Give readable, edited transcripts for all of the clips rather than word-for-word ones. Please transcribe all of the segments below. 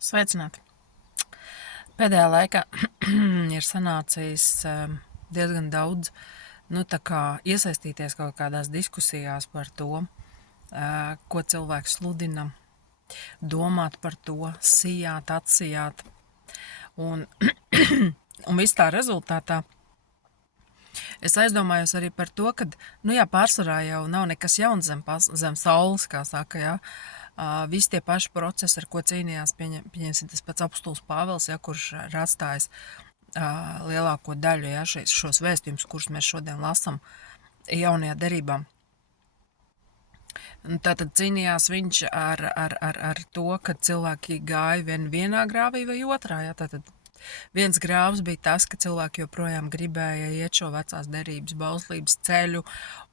Sveicināti! Pēdējā laikā ir sanācis diezgan daudz iesaistīties kaut kādās diskusijās par to, ko cilvēks sludina, domāt par to, sijāt, atsijāt. Un viss tā rezultātā es aizdomājos arī par to, ka pārsvarā jau nav nekas jauns zem saules, kā saka, jā. Visi tie paši procesi, ar ko cīnījās, pieņemsim tas pats apostols Pāvils, ja, kurš ir atstājis lielāko daļu, ja, šos vēstījumus, kurus mēs šodien lasam jaunajā derībā. Tātad cīnījās viņš ar to, ka cilvēki gāja vienā grāvī vai otrā. Ja, tātad viens grāvs bija tas, ka cilvēki joprojām gribēja iet šo vecās derības bauslības ceļu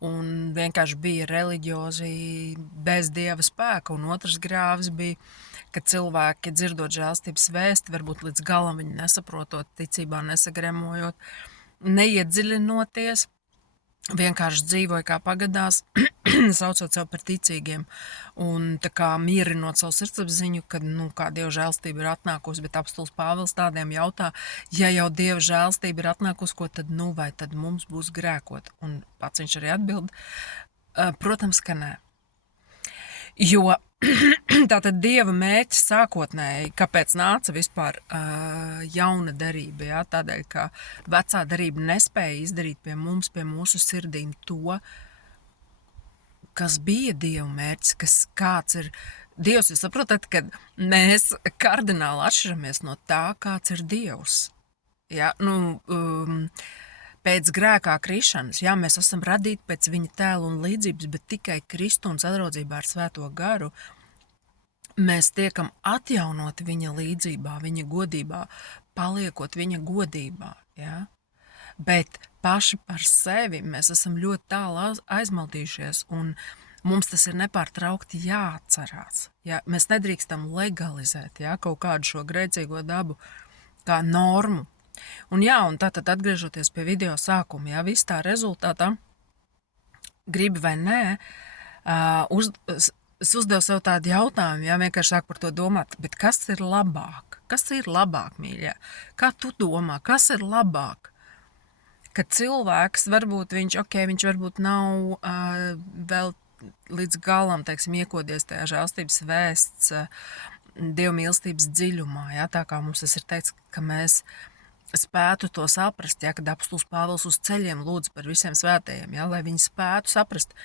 un vienkārši bija reliģiozi bez Dieva spēka, un otrs grāvs bija, ka cilvēki dzirdot žēlstības vēsti, varbūt līdz galam viņi nesaprotot, ticībā nesagremojot, neiedziļinoties, vienkārši dzīvoja kā pagadās, saucot sev par ticīgiem un tā kā mierinot savu sirdsapziņu, ka, kā Dieva žēlstība ir atnākusi, bet apostols Pāvils tādiem jautā, ja jau Dieva žēlstība ir atnākusi, ko tad, vai tad mums būs grēkot? Un pats viņš arī atbild, protams, ka nē. Jo tātad Dieva mērķis sākotnēji, kāpēc nāca vispār jauna derība, ja? Tādēļ, ka vecā derība nespēja izdarīt pie mums, pie mūsu sirdīm to, kas bija Dieva mērķis, kāds ir Dievs. Jūs saprotat, ka mēs kardināli atšķiramies no tā, kāds ir Dievs. Ja? Pēc grēkā krišanas, jā, mēs esam radīti pēc viņa tēla un līdzības, bet tikai Kristu un sadraudzībā ar Svēto garu mēs tiekam atjaunoti viņa līdzībā, viņa godībā, paliekot viņa godībā. Ja? Bet paši par sevi mēs esam ļoti tālu aizmaldījušies, un mums tas ir nepārtraukti jāatcerās. Ja? Mēs nedrīkstam legalizēt, ja, kaut kādu šo grēcīgo dabu kā normu. Un tātad atgriežoties pie video sākuma, ja, viss tā rezultātā, gribi vai nē, es uzdevu sev tādu jautājumu, ja, vienkārši sāku par to domāt, bet kas ir labāk? Kas ir labāk, mīļie? Kā tu domā, kas ir labāk? Ka cilvēks varbūt viņš varbūt nav vēl līdz galam, teiksim, iekodies tajā žēlstības vēsts Dieva mīlestības dziļumā, ja, tā kā mums tas ir teikts, ka mēs spētu to saprast, ja, kad apostols Pāvils uz ceļiem lūdz par visiem svētajiem, ja, lai viņi spētu saprast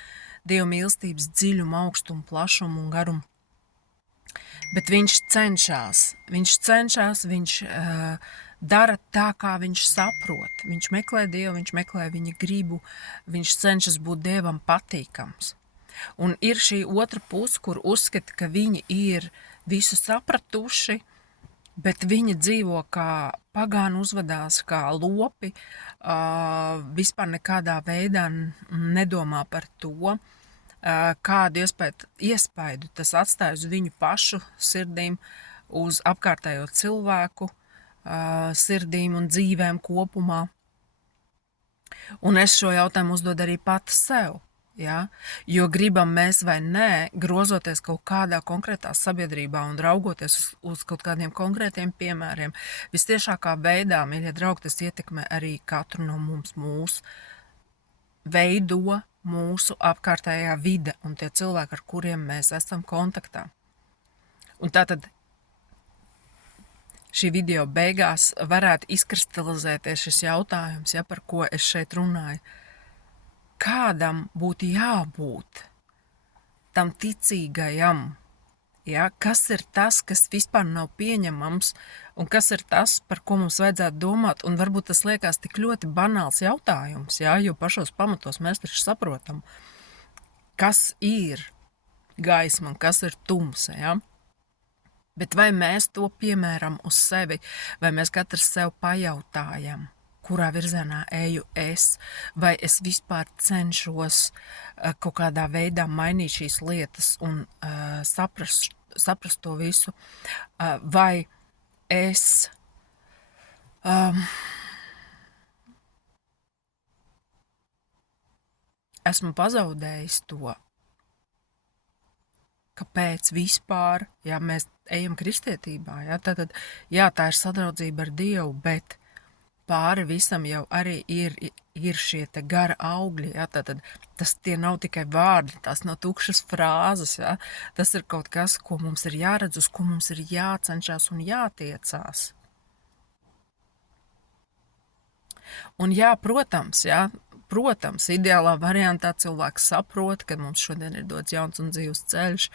Dieva mīlestības dziļumu, augstumu, plašumu un garumu. Bet viņš cenšas, viņš dara tā, kā viņš saprot. Viņš meklē Dievu, viņš meklē viņa gribu, viņš cenšas būt Dievam patīkams. Un ir šī otra puse, kur uzskata, ka viņi ir visu sapratuši, bet viņi dzīvo kā pagāni, uzvedās kā lopi, vispār nekādā veidā nedomā par to, kādu iespaidu tas atstāj uz viņu pašu sirdīm, uz apkārtējo cilvēku sirdīm un dzīvēm kopumā. Un es šo jautājumu uzdodu arī pati sev. Ja? Jo gribam mēs vai nē, grozoties kaut kādā konkrētā sabiedrībā un raugoties uz kaut kādiem konkrētiem piemēriem, vistiešākā veidā, mīļie draugi, tas ietekmē arī katru no mums, veido mūsu apkārtējā vide un tie cilvēki, ar kuriem mēs esam kontaktā. Un tātad šī video beigās varētu izkristalizēties šis jautājums, ja, par ko es šeit runāju. Kādam būtu jābūt tam ticīgajam? Ja? Kas ir tas, kas vispār nav pieņemams, un kas ir tas, par ko mums vajadzētu domāt? Un varbūt tas liekas tik ļoti banāls jautājums, ja? Jo pašos pamatos mēs taču saprotam, kas ir gaisma un kas ir tumsa. Ja? Bet vai mēs to piemēram uz sevi, vai mēs katrs sev pajautājam, kurā virzienā eju es, vai es vispār cenšos kaut kādā veidā mainīt šīs lietas un saprast to visu, vai es esmu pazaudējis to, kāpēc vispār, ja mēs ejam kristietībā, ja? Tātad, jā, tā ir sadraudzība ar Dievu, bet pāri visam jau arī ir šie te gara augļi, ja? Tātad tie nav tikai vārdi, tās nav tukšas frāzes, ja? Tas ir kaut kas, ko mums ir jāredz, uz ko mums ir jācenšas un jātiecās. Un jā, protams, ideālā variantā cilvēks saprot, ka mums šodien ir dots jauns un dzīvs ceļš,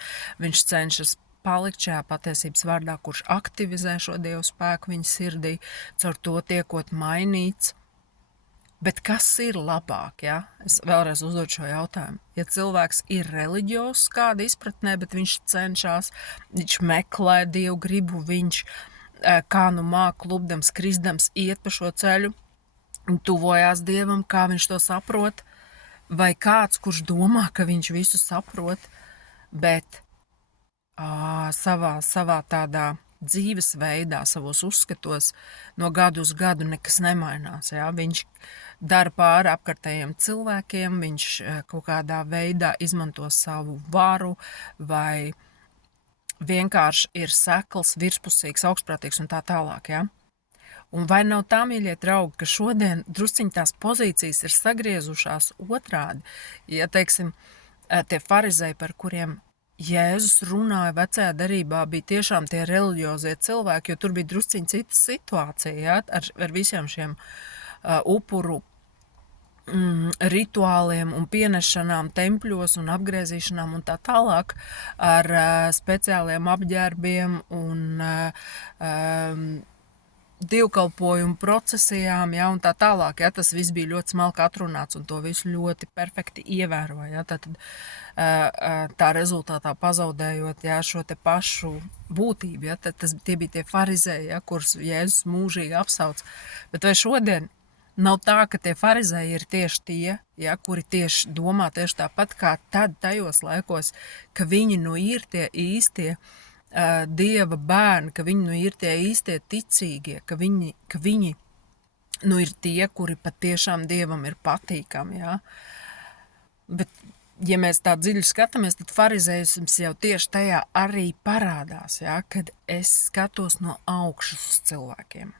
viņš cenšas palikt šajā patiesības vārdā, kurš aktivizē šo Dievu spēku viņa sirdī, caur to tiekot mainīts. Bet kas ir labāk, ja? Es vēlreiz uzdodu šo jautājumu. Ja cilvēks ir reliģios kāda izpratnē, bet viņš cenšas, viņš meklē Dievu gribu, viņš kā nu māk, klupdams, krisdams, iet pa šo ceļu, tuvojās Dievam, kā viņš to saprot, vai kāds, kurš domā, ka viņš visu saprot, bet savā tādā dzīvesveidā, savos uzskatos no gadu uz gadu nekas nemainās. Ja? Viņš dara pāri apkārtējiem cilvēkiem, viņš kaut kādā veidā izmanto savu varu vai vienkārši ir sekls, virspusīgs, augstprātīgs un tā tālāk. Ja? Un vai nav tā, mīļie draugi, ka šodien drusciņ tās pozīcijas ir sagriezušās otrādi? Ja, teiksim, tie farizēji, par kuriem Jēzus runāja vecajā derībā, bija tiešām tie reliģiozie cilvēki, jo tur bija drusciņ cita situācija, ja, ar visiem šiem upuru rituāliem un pienešanām tempļos un apgriezīšanām un tā tālāk, ar speciāliem apģērbiem un dievkalpojumu procesijām, ja, un tā tālāk, ja, tas viss bija ļoti smalki atrunāts un to visu ļoti perfekti ievēroja, ja, tad tā rezultātā pazaudējot, ja, šo te pašu būtību, ja, tad tie bija tie farizēji, ja, kurus Jēzus mūžīgi apsauc. Bet vai šodien nav tā, ka tie farizēji ir tieši tie, ja, kuri tieši domā tieši tāpat kā tad tajos laikos, ka viņi nu ir tie īstie Dieva bērni, ka viņi nu ir tie īstie ticīgie, ka viņi nu ir tie, kuri patiešām Dievam ir patīkami, ja? Bet, ja mēs tā dziļi skatāmies, tad farizējums jau tieši tajā arī parādās, ja? Kad es skatos no augšas uz cilvēkiem.